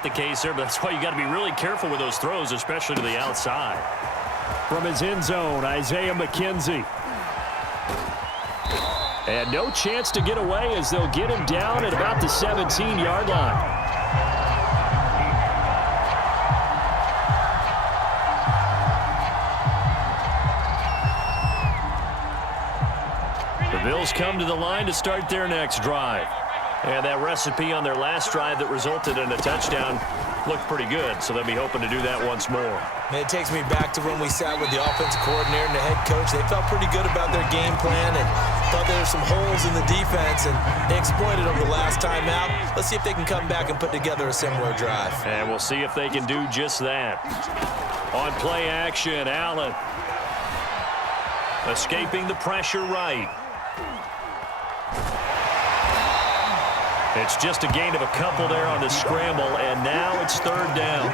not the case there, but that's why you got to be really careful with those throws, especially to the outside. From his end zone, Isaiah McKenzie. And no chance to get away as they'll get him down at about the 17-yard line. The Bills come to the line to start their next drive. And that recipe on their last drive that resulted in a touchdown looked pretty good, so they'll be hoping to do that once more. It takes me back to when we sat with the offensive coordinator and the head coach. They felt pretty good about their game plan and thought there were some holes in the defense, and they exploited them the last time out. Let's see if they can come back and put together a similar drive. And we'll see if they can do just that. On play action, Allen. Escaping the pressure right. It's just a gain of a couple there on the scramble, and now it's third down.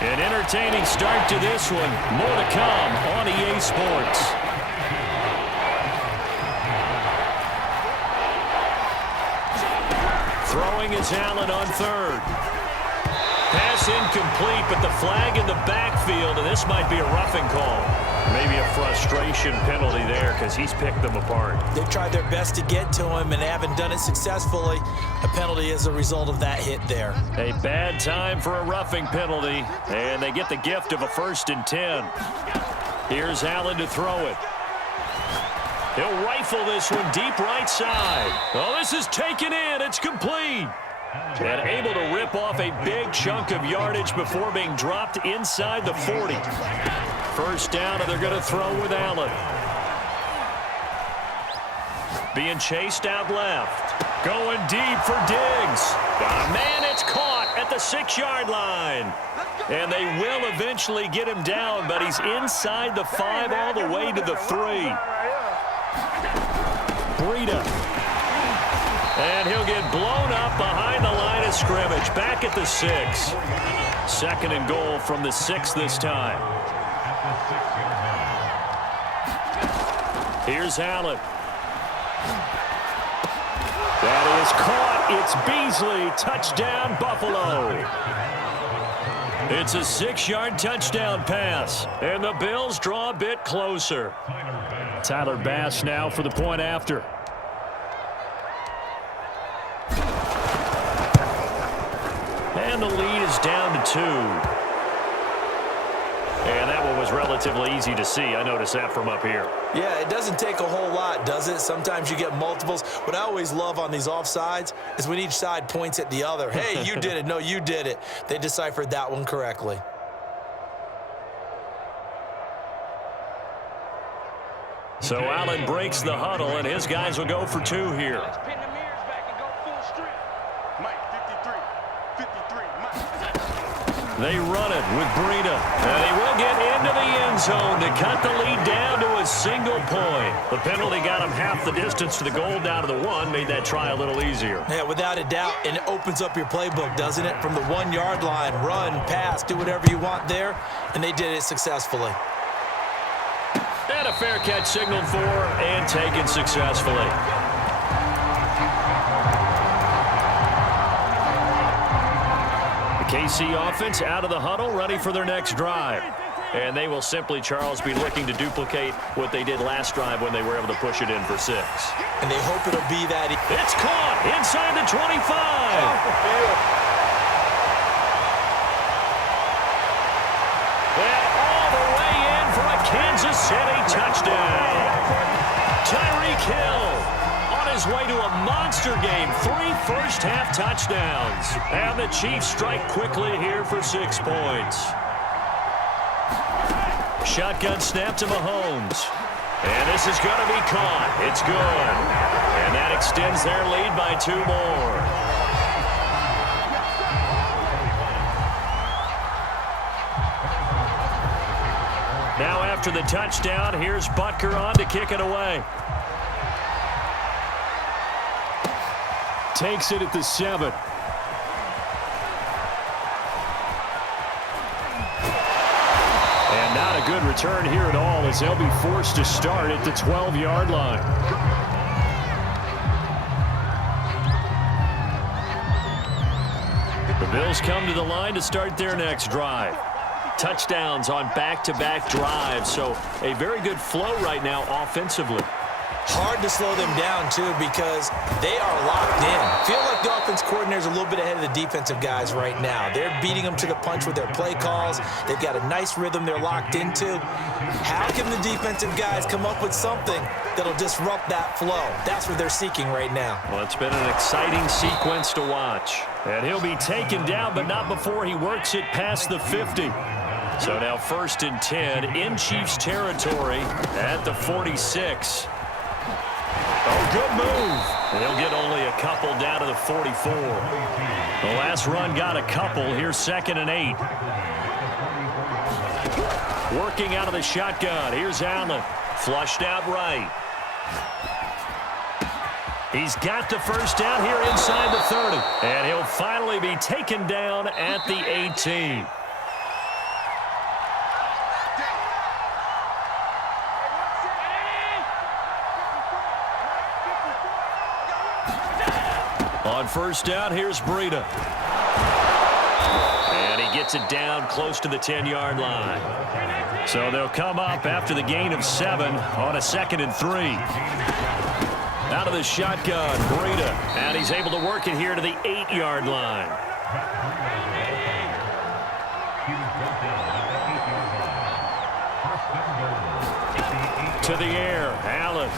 An entertaining start to this one. More to come on EA Sports. Throwing is Allen on third. Pass incomplete, but the flag in the backfield, and this might be a roughing call. Maybe a frustration penalty there because he's picked them apart. They've tried their best to get to him and haven't done it successfully. A penalty as a result of that hit there. A bad time for a roughing penalty, and they get the gift of a 1st and 10. Here's Allen to throw it. He'll rifle this one deep right side. Oh, this is taken in. It's complete. And able to rip off a big chunk of yardage before being dropped inside the 40. First down, and they're going to throw with Allen. Being chased out left. Going deep for Diggs. Man, it's caught at the 6-yard line. And they will eventually get him down, but he's inside the 5 all the way to the 3. Breida. And he'll get blown up behind the line of scrimmage. Back at the 6. 2nd and goal from the 6 this time. Here's Allen. That is caught. It's Beasley. Touchdown, Buffalo. It's a 6-yard touchdown pass. And the Bills draw a bit closer. Tyler Bass now for the point after. And the lead is down to 2. And that one was relatively easy to see. I noticed that from up here. Yeah, it doesn't take a whole lot, does it? Sometimes you get multiples. What I always love on these offsides is when each side points at the other. Hey, you did it. No, you did it. They deciphered that one correctly. So Allen breaks the huddle, and his guys will go for 2 here. They run it with Breida. And he will get into the end zone to cut the lead down to a single point. The penalty got him half the distance to the goal down to the 1, made that try a little easier. Yeah, without a doubt, and it opens up your playbook, doesn't it? From the 1-yard line, run, pass, do whatever you want there, and they did it successfully. And a fair catch signaled for and taken successfully. KC offense out of the huddle, ready for their next drive. And they will simply, Charles, be looking to duplicate what they did last drive when they were able to push it in for 6. And they hope it'll be that. It's caught inside the 25. And all the way in for a Kansas City touchdown. Tyreek Hill on his way to a monster game. 3 first-half touchdowns. And the Chiefs strike quickly here for 6 points. Shotgun snap to Mahomes. And this is going to be caught. It's good. And that extends their lead by 2 more. Now after the touchdown, here's Butker on to kick it away. Takes it at the 7. And not a good return here at all as they'll be forced to start at the 12-yard line. The Bills come to the line to start their next drive. Touchdowns on back-to-back drives, so a very good flow right now offensively. Hard to slow them down, too, because they are locked in. Feel like the offense coordinator's a little bit ahead of the defensive guys right now. They're beating them to the punch with their play calls. They've got a nice rhythm they're locked into. How can the defensive guys come up with something that'll disrupt that flow? That's what they're seeking right now. Well, it's been an exciting sequence to watch. And he'll be taken down, but not before he works it past the 50. So now 1st and 10 in Chiefs territory at the 46. Oh, good move. They'll get only a couple down to the 44. The last run got a couple. Here's 2nd and 8. Working out of the shotgun. Here's Allen. Flushed out right. He's got the first down here inside the 30. And he'll finally be taken down at the 18. On 1st down, here's Breida. And he gets it down close to the 10-yard line. So they'll come up after the gain of 7 on a 2nd and 3. Out of the shotgun, Breida. And he's able to work it here to the 8-yard line. To the air, Allen.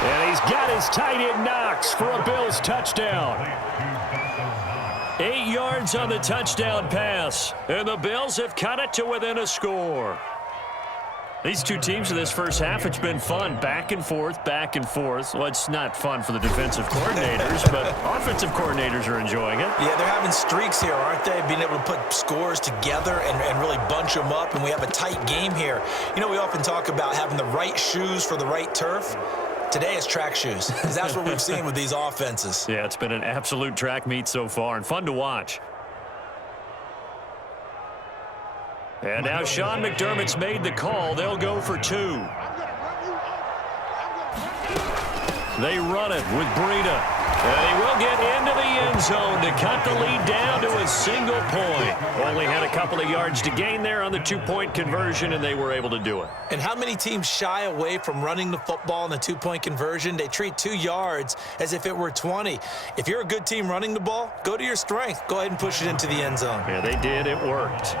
And he's got his tight end Knox for a Bills touchdown. 8 yards on the touchdown pass. And the Bills have cut it to within a score. These two teams in this first half, it's been fun. Back and forth, back and forth. Well, it's not fun for the defensive coordinators, but offensive coordinators are enjoying it. Yeah, they're having streaks here, aren't they? Being able to put scores together and really bunch them up, and we have a tight game here. You know, we often talk about having the right shoes for the right turf. Today it's track shoes. That's what we've seen with these offenses. Yeah, it's been an absolute track meet so far and fun to watch. And now Sean McDermott's made the call. They'll go for 2. They run it with Breida. And he will get into the end zone to cut the lead down to a single point. Only had a couple of yards to gain there on the 2-point conversion, and they were able to do it. And how many teams shy away from running the football in the 2-point conversion? They treat 2 yards as if it were 20. If you're a good team running the ball, go to your strength. Go ahead and push it into the end zone. Yeah, they did. It worked.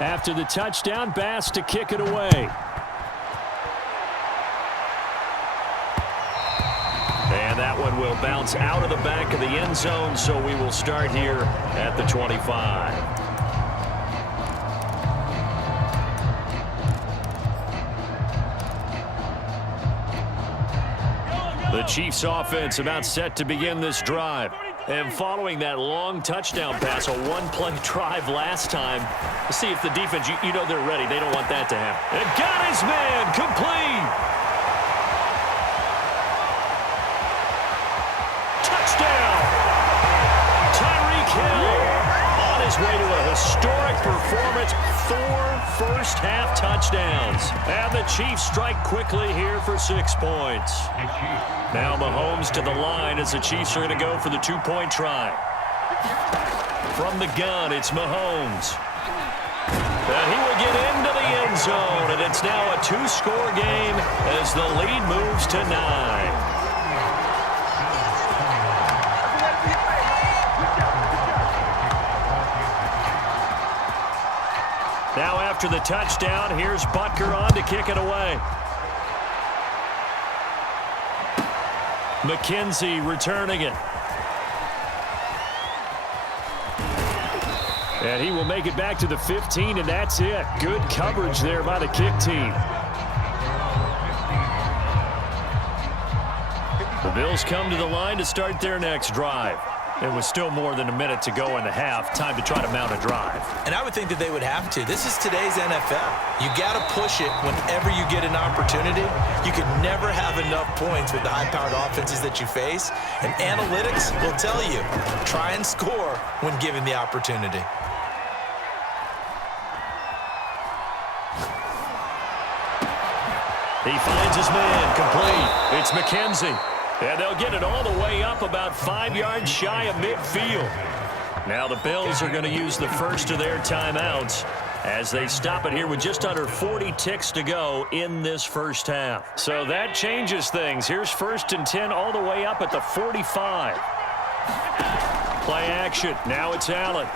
After the touchdown, Bass to kick it away. And that one will bounce out of the back of the end zone, so we will start here at the 25. The Chiefs offense about set to begin this drive. And following that long touchdown pass, a one-play drive last time, let's see if the defense, you know they're ready. They don't want that to happen. And got his man complete. Touchdown. Tyreek Hill on his way to a historic performance. 4 first-half touchdowns. And the Chiefs strike quickly here for 6 points. Now Mahomes to the line as the Chiefs are going to go for the 2-point try. From the gun, it's Mahomes. And he will get into the end zone, and it's now a 2-score game as the lead moves to 9. Now after the touchdown, here's Butker on to kick it away. McKenzie returning it. And he will make it back to the 15, and that's it. Good coverage there by the kick team. The Bills come to the line to start their next drive. It was still more than a minute to go in the half. Time to try to mount a drive. And I would think that they would have to. This is today's NFL. You got to push it whenever you get an opportunity. You could never have enough points with the high-powered offenses that you face. And analytics will tell you, try and score when given the opportunity. He finds his man, complete. It's McKenzie. And they'll get it all the way up about 5 yards shy of midfield. Now the Bills are going to use the first of their timeouts as they stop it here with just under 40 ticks to go in this first half. So that changes things. Here's 1st and 10 all the way up at the 45. Play action. Now it's Allen.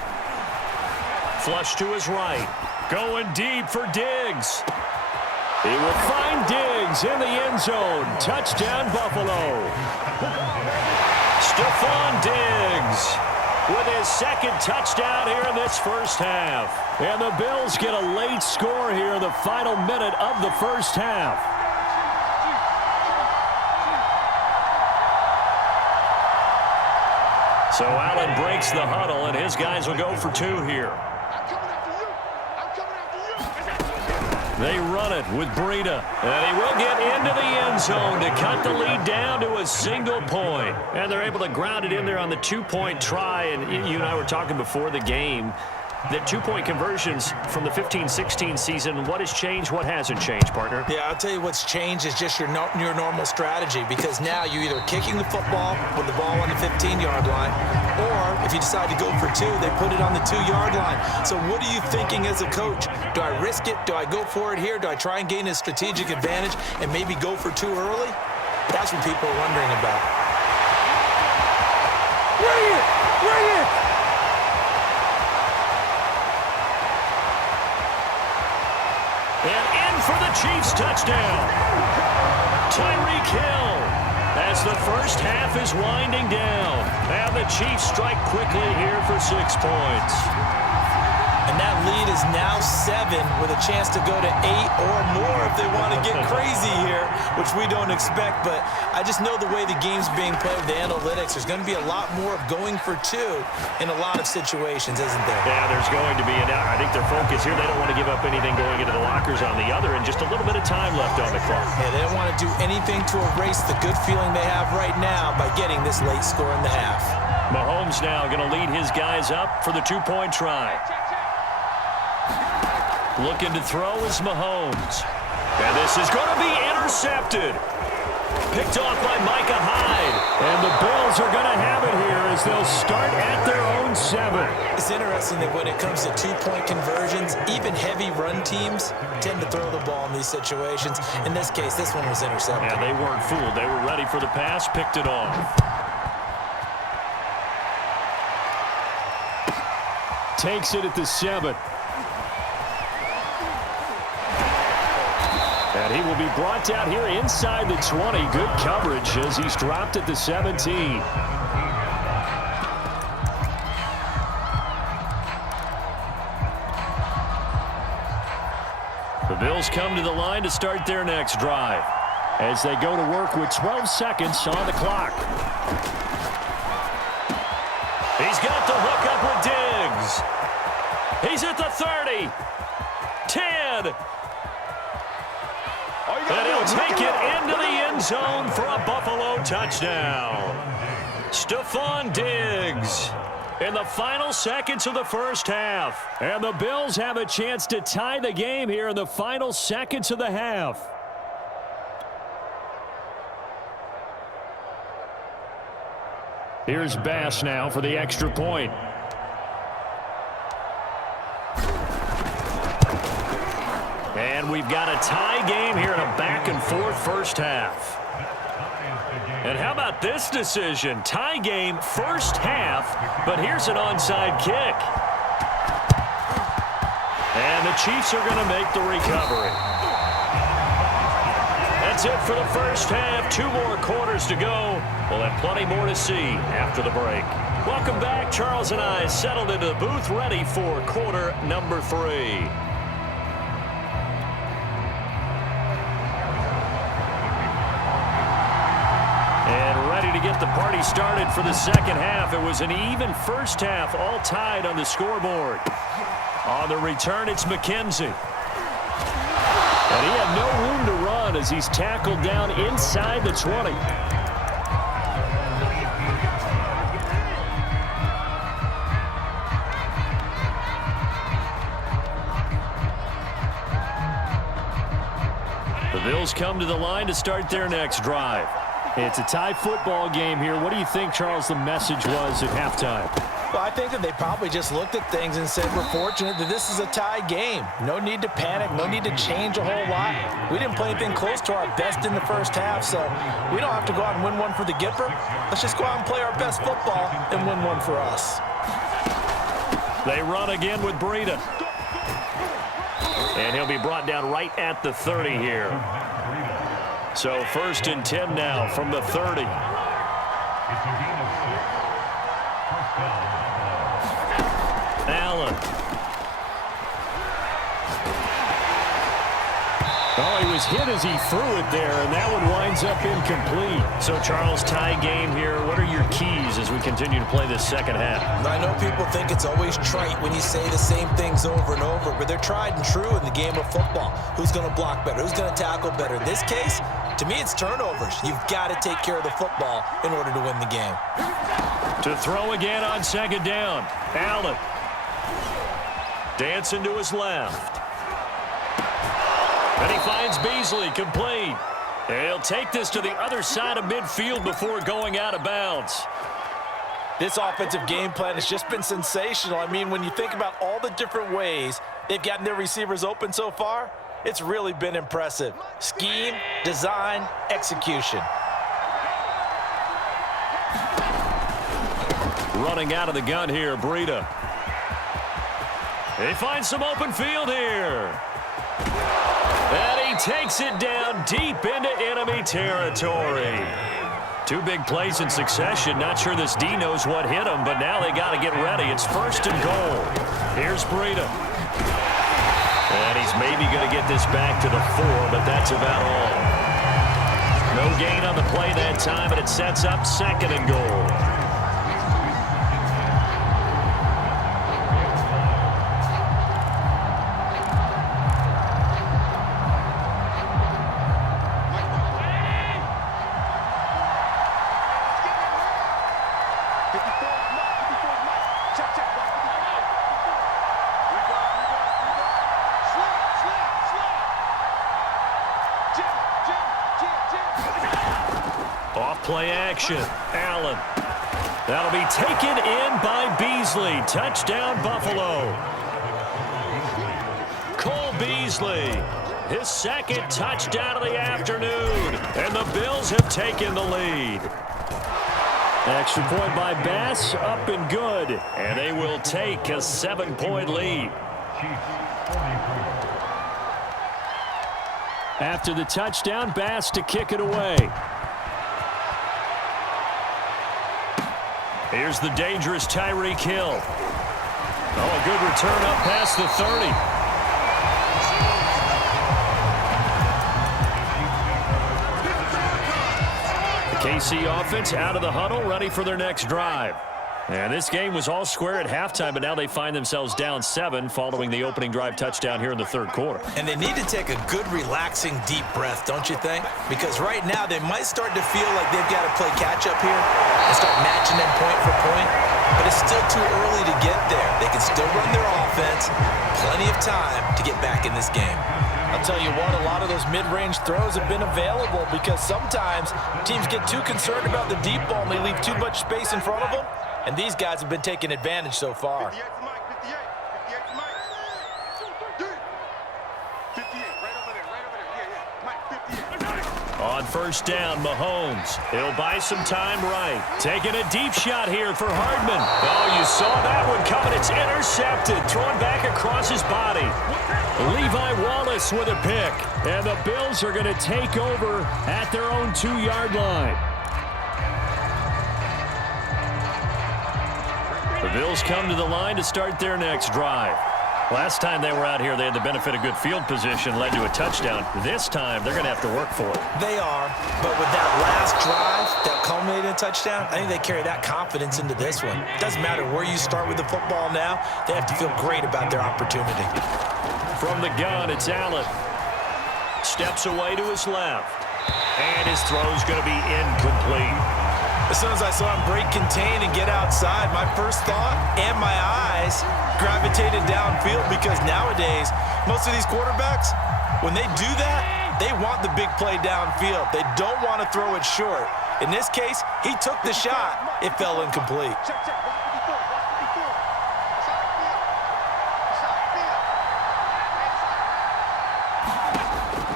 Flush to his right. Going deep for Diggs. He will find Diggs in the end zone. Touchdown, Buffalo. Stephon Diggs with his second touchdown here in this first half. And the Bills get a late score here in the final minute of the first half. So Allen breaks the huddle, and his guys will go for 2 here. They run it with Breida, and he will get into the end zone to cut the lead down to a single point. And they're able to ground it in there on the 2-point try, and you and I were talking before the game that 2-point conversions from the 15-16 season, what has changed, what hasn't changed, partner? Yeah, I'll tell you what's changed is just your normal strategy, because now you're either kicking the football with the ball on the 15-yard line, or if you decide to go for 2, they put it on the 2-yard line. So what are you thinking as a coach? Do I risk it? Do I go for it here? Do I try and gain a strategic advantage and maybe go for 2 early? That's what people are wondering about. Bring it! And in for the Chiefs touchdown. Tyreek Hill as the first half is winding down. And the Chiefs strike quickly here for 6 points. And that lead is now 7 with a chance to go to 8 or more if they want to get crazy here, which we don't expect. But I just know the way the game's being played with the analytics, there's going to be a lot more of going for 2 in a lot of situations, isn't there? Yeah, there's going to be. And I think their focus here, they don't want to give up anything going into the lockers on the other, and just a little bit of time left on the clock. Yeah, they don't want to do anything to erase the good feeling they have right now by getting this late score in the half. Mahomes now going to lead his guys up for the 2-point try. Looking to throw is Mahomes. And this is going to be intercepted. Picked off by Micah Hyde. And the Bills are going to have it here as they'll start at their own 7. It's interesting that when it comes to 2-point conversions, even heavy run teams tend to throw the ball in these situations. In this case, this one was intercepted. Yeah, they weren't fooled. They were ready for the pass, picked it off. Takes it at the 7. And he will be brought down here inside the 20. Good coverage as he's dropped at the 17. The Bills come to the line to start their next drive as they go to work with 12 seconds on the clock. He's got the hook up with Diggs. He's at the 30. 10. And he'll take it into the end zone for a Buffalo touchdown. Stephon Diggs in the final seconds of the first half. And the Bills have a chance to tie the game here in the final seconds of the half. Here's Bass now for the extra point. And we've got a tie game here in a back-and-forth first half. And how about this decision? Tie game first half, but here's an onside kick. And the Chiefs are going to make the recovery. That's it for the first half. 2 more quarters to go. We'll have plenty more to see after the break. Welcome back. Charles and I settled into the booth ready for quarter number 3. To get the party started for the second half. It was an even first half, all tied on the scoreboard. On the return, it's McKenzie. And he had no room to run as he's tackled down inside the 20. The Bills come to the line to start their next drive. It's a tie football game here. What do you think, Charles, the message was at halftime? Well, I think that they probably just looked at things and said, we're fortunate that this is a tie game. No need to panic. No need to change a whole lot. We didn't play anything close to our best in the first half, so we don't have to go out and win one for the Gipper. Let's just go out and play our best football and win one for us. They run again with Breida. And he'll be brought down right at the 30 here. So 1st and 10 now from the 30. Allen. Oh, he was hit as he threw it there, and that one winds up incomplete. So, Charles, tie game here. What are your keys as we continue to play this second half? I know people think it's always trite when you say the same things over and over, but they're tried and true in the game of football. Who's going to block better? Who's going to tackle better? In this case, to me, it's turnovers. You've got to take care of the football in order to win the game. To throw again on second down. Allen. Dancing to his left. And he finds Beasley complete. He'll take this to the other side of midfield before going out of bounds. This offensive game plan has just been sensational. I mean, when you think about all the different ways they've gotten their receivers open so far, it's really been impressive. Scheme, design, execution. Running out of the gun here, Breida. He finds some open field here. And he takes it down deep into enemy territory. Two big plays in succession. Not sure this D knows what hit him, but now they got to get ready. It's 1st and goal. Here's Breida. And he's maybe going to get this back to the 4, but that's about all. No gain on the play that time, and it sets up 2nd and goal. Play action. Allen. That'll be taken in by Beasley. Touchdown, Buffalo. Cole Beasley. His 2nd touchdown of the afternoon. And the Bills have taken the lead. Extra point by Bass, up and good. And they will take a 7-point lead. After the touchdown, Bass to kick it away. Here's the dangerous Tyreek Hill. Oh, a good return up past the 30. The KC offense out of the huddle, ready for their next drive. And this game was all square at halftime, but now they find themselves down 7 following the opening drive touchdown here in the 3rd quarter. And they need to take a good, relaxing, deep breath, don't you think? Because right now they might start to feel like they've got to play catch-up here and start matching them point for point. But it's still too early to get there. They can still run their offense. Plenty of time to get back in this game. I'll tell you what, a lot of those mid-range throws have been available because sometimes teams get too concerned about the deep ball and they leave too much space in front of them. And these guys have been taking advantage so far. On 1st down, Mahomes. He'll buy some time right. Taking a deep shot here for Hardman. Oh, you saw that one coming. It's intercepted. Thrown back across his body. Levi Wallace with a pick. And the Bills are going to take over at their own 2-yard line. The Bills come to the line to start their next drive. Last time they were out here, they had the benefit of good field position, led to a touchdown. This time, they're going to have to work for it. They are, but with that last drive that culminated in a touchdown, I think they carry that confidence into this one. It doesn't matter where you start with the football now. They have to feel great about their opportunity. From the gun, it's Allen. Steps away to his left. And his throw's going to be incomplete. As soon as I saw him break contain and get outside, my first thought and my eyes gravitated downfield because nowadays, most of these quarterbacks, when they do that, They want the big play downfield. They don't want to throw it short. In this case, he took the shot. It fell incomplete.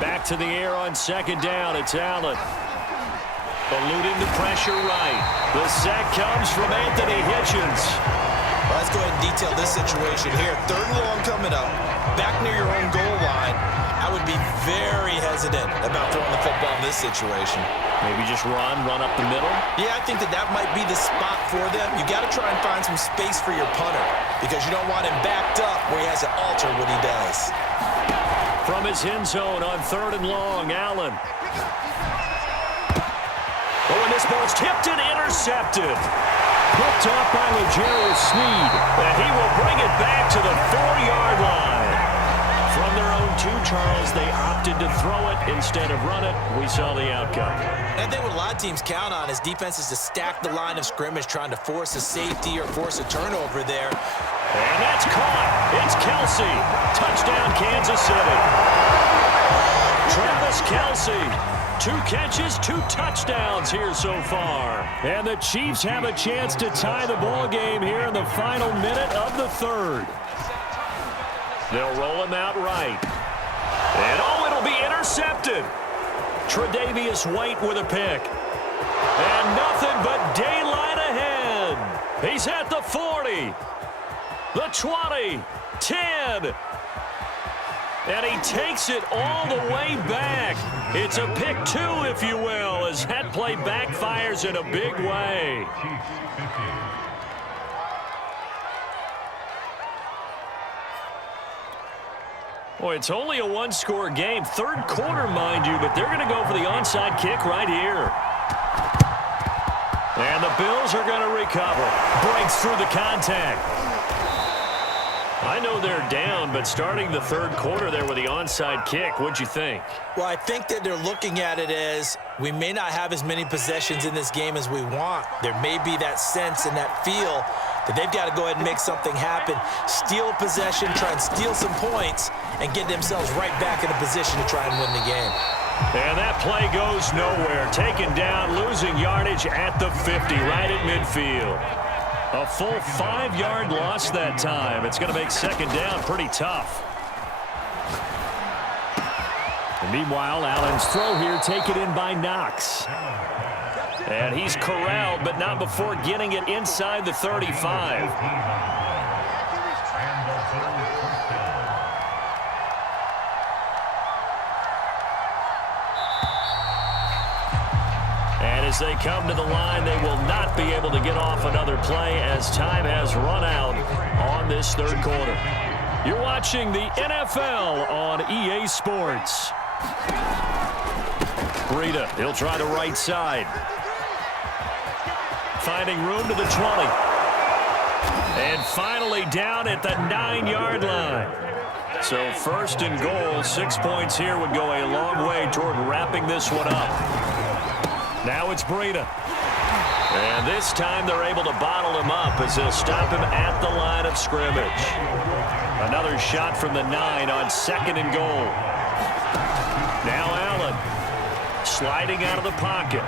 Back to the air on second down. It's Allen. Eluding the pressure right. The sack comes from Anthony Hitchens. Well, let's go ahead and detail this situation here. 3rd and long coming up. Back near your own goal line. I would be very hesitant about throwing the football in this situation. Maybe just run up the middle? Yeah, I think that might be the spot for them. You got to try and find some space for your punter because you don't want him backed up where he has to alter what he does. From his end zone on 3rd and long, Allen. Oh, and this ball's tipped and intercepted. Picked off by L'Jarius Sneed. And he will bring it back to the 4-yard line. From their own 2, Charles, they opted to throw it instead of run it. We saw the outcome. And I think what a lot of teams count on is defenses to stack the line of scrimmage, trying to force a safety or force a turnover there. And that's caught. It's Kelce. Touchdown, Kansas City. Travis Kelce. 2 catches, 2 touchdowns here so far. And the Chiefs have a chance to tie the ball game here in the final minute of the 3rd. They'll roll him out right. And it'll be intercepted. Tre'Davious White with a pick. And nothing but daylight ahead. He's at the 40. The 20. 10. And he takes it all the way back. It's a pick 2, if you will, as that play backfires in a big way. Boy, it's only a 1-score game. 3rd quarter, mind you, but they're going to go for the onside kick right here. And the Bills are going to recover. Breaks through the contact. I know they're down, but starting the 3rd quarter there with the onside kick, what'd you think? Well, I think that they're looking at it as we may not have as many possessions in this game as we want. There may be that sense and that feel that they've got to go ahead and make something happen, steal a possession, try and steal some points, and get themselves right back in a position to try and win the game. And that play goes nowhere. Taken down, losing yardage at the 50, right at midfield. A full 5-yard loss that time. It's going to make second down pretty tough. And meanwhile, Allen's throw here taken in by Knox. And he's corralled, but not before getting it inside the 35. And as they come to the line, they will not be able to get off another play as time has run out on this 3rd quarter. You're watching the NFL on EA Sports. Breida, he'll try the right side. Finding room to the 20. And finally down at the 9-yard line. So 1st and goal, 6 points here would go a long way toward wrapping this one up. Now it's Breida. And this time they're able to bottle him up as they'll stop him at the line of scrimmage. Another shot from the 9 on 2nd and goal. Now Allen sliding out of the pocket.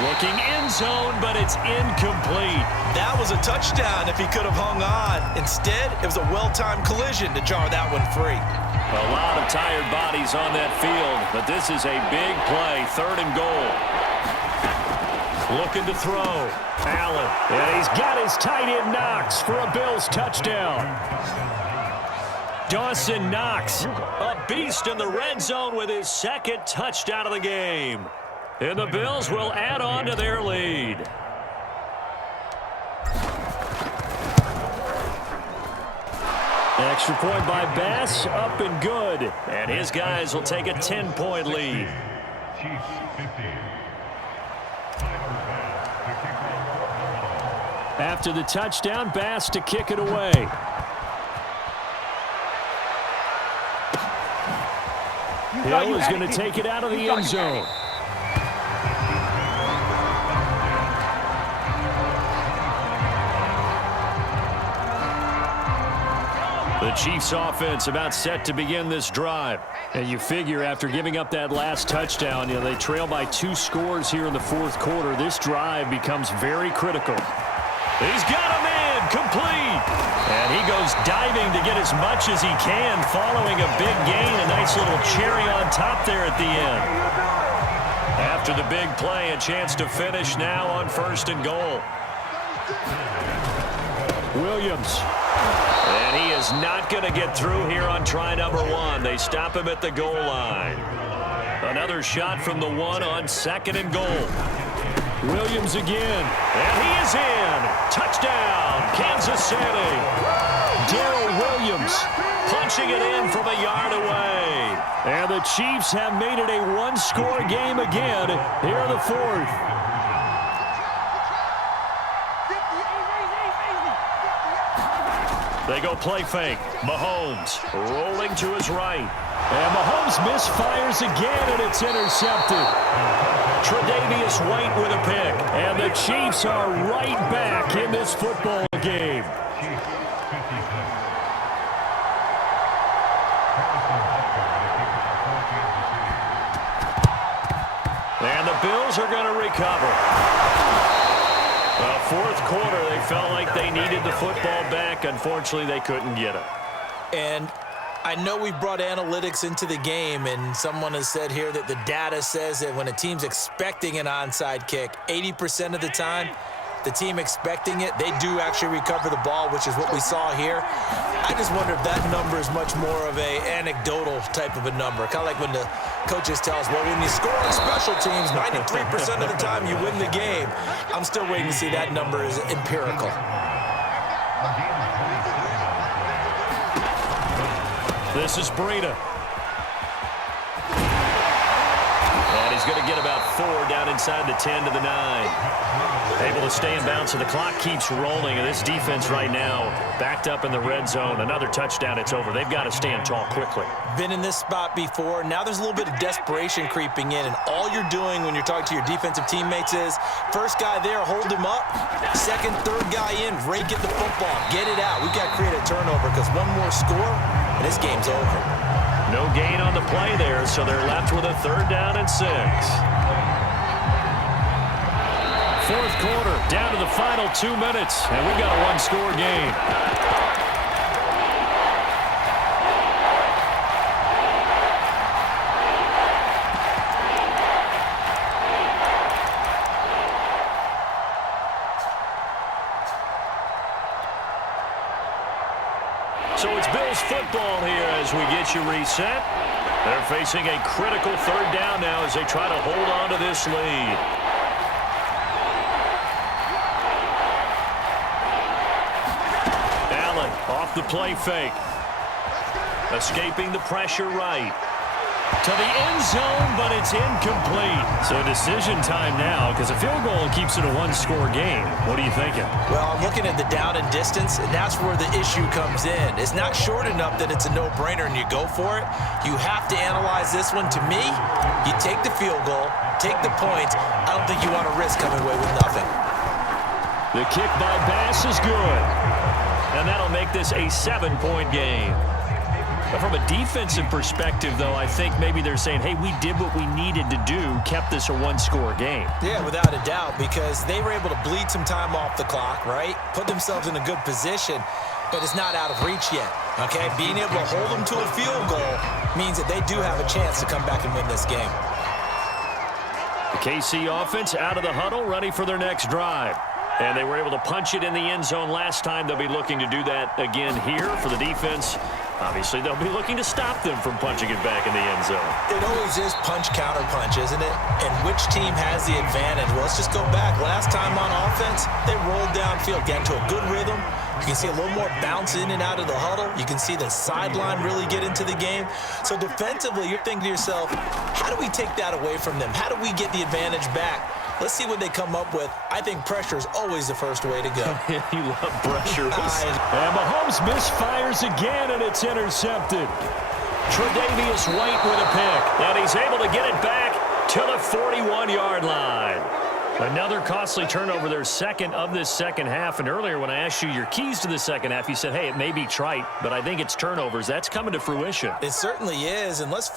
Looking end zone, but it's incomplete. That was a touchdown if he could have hung on. Instead, it was a well-timed collision to jar that one free. A lot of tired bodies on that field, but this is a big play, 3rd and goal. Looking to throw. Allen. And he's got his tight end Knox for a Bills touchdown. Dawson Knox, a beast in the red zone with his 2nd touchdown of the game. And the Bills will add on to their lead. Extra point by Bass, up and good. And his guys will take a 10-point lead. After the touchdown, Bass to kick it away. Hill is going to take it out of the end zone. The Chiefs offense about set to begin this drive. And you figure after giving up that last touchdown, they trail by 2 scores here in the fourth quarter. This drive becomes very critical. He's got a man complete. And he goes diving to get as much as he can following a big gain. A nice little cherry on top there at the end. After the big play, a chance to finish now on 1st and goal. Williams. And he is not going to get through here on try number 1. They stop him at the goal line. Another shot from the 1 on 2nd and goal. Williams again. And he is in. Touchdown, Kansas City. Darrell Williams punching it in from a yard away. And the Chiefs have made it a 1-score game again here in the 4th. They go play fake. Mahomes rolling to his right. And Mahomes misfires again, and it's intercepted. Tre'Davious White with a pick. And the Chiefs are right back in this football game. And the Bills are going to recover. Fourth quarter, they felt like they needed the football back. Unfortunately, they couldn't get it. And I know we brought analytics into the game, and someone has said here that the data says that when a team's expecting an onside kick, 80% of the time, the team expecting it, they do actually recover the ball, which is what we saw here. I just wonder if that number is much more of a anecdotal type of a number. Kind of like when the coaches tell us, well, when you score on special teams, 93% of the time you win the game. I'm still waiting to see that number is empirical. This is Breida. And he's going to get about 4 down inside the 10 to the 9. Able to stay in bounds, so the clock keeps rolling. And this defense right now backed up in the red zone. Another touchdown, it's over. They've got to stand tall quickly. Been in this spot before. Now there's a little bit of desperation creeping in. And all you're doing when you're talking to your defensive teammates is, first guy there, hold him up. Second, third guy in, rake at the football. Get it out. We've got to create a turnover because one more score, and this game's over. No gain on the play there, so they're left with a 3rd down and 6. Fourth quarter, down to the final 2 minutes, and we've got a 1-score game. So it's Bills football here as we get you reset. They're facing a critical 3rd down now as they try to hold on to this lead. Allen off the play fake. Escaping the pressure right. To the end zone, but it's incomplete. So decision time now, because a field goal keeps it a 1-score game. What are you thinking? Well, I'm looking at the down and distance, and that's where the issue comes in. It's not short enough that it's a no-brainer and you go for it. You have to analyze this one. To me, you take the field goal, take the points. I don't think you want to risk coming away with nothing. The kick by Bass is good. And that'll make this a 7-point game. But from a defensive perspective, though, I think maybe they're saying, hey, we did what we needed to do, kept this a 1-score game. Yeah, without a doubt, because they were able to bleed some time off the clock, right? Put themselves in a good position, but it's not out of reach yet, okay? Being able to hold them to a field goal means that they do have a chance to come back and win this game. The KC offense out of the huddle, ready for their next drive. And they were able to punch it in the end zone last time. They'll be looking to do that again here for the defense. Obviously, they'll be looking to stop them from punching it back in the end zone. It always is punch, counter punch, isn't it? And which team has the advantage? Well, let's just go back. Last time on offense, they rolled downfield, got into a good rhythm. You can see a little more bounce in and out of the huddle. You can see the sideline really get into the game. So defensively, you're thinking to yourself, how do we take that away from them? How do we get the advantage back? Let's see what they come up with. I think pressure is always the first way to go. You love pressure. And Mahomes misfires again, and it's intercepted. Tre'Davious White with a pick. And he's able to get it back to the 41-yard line. Another costly turnover, their second of this second half. And earlier when I asked you your keys to the second half, you said, hey, it may be trite, but I think it's turnovers. That's coming to fruition. It certainly is, and let's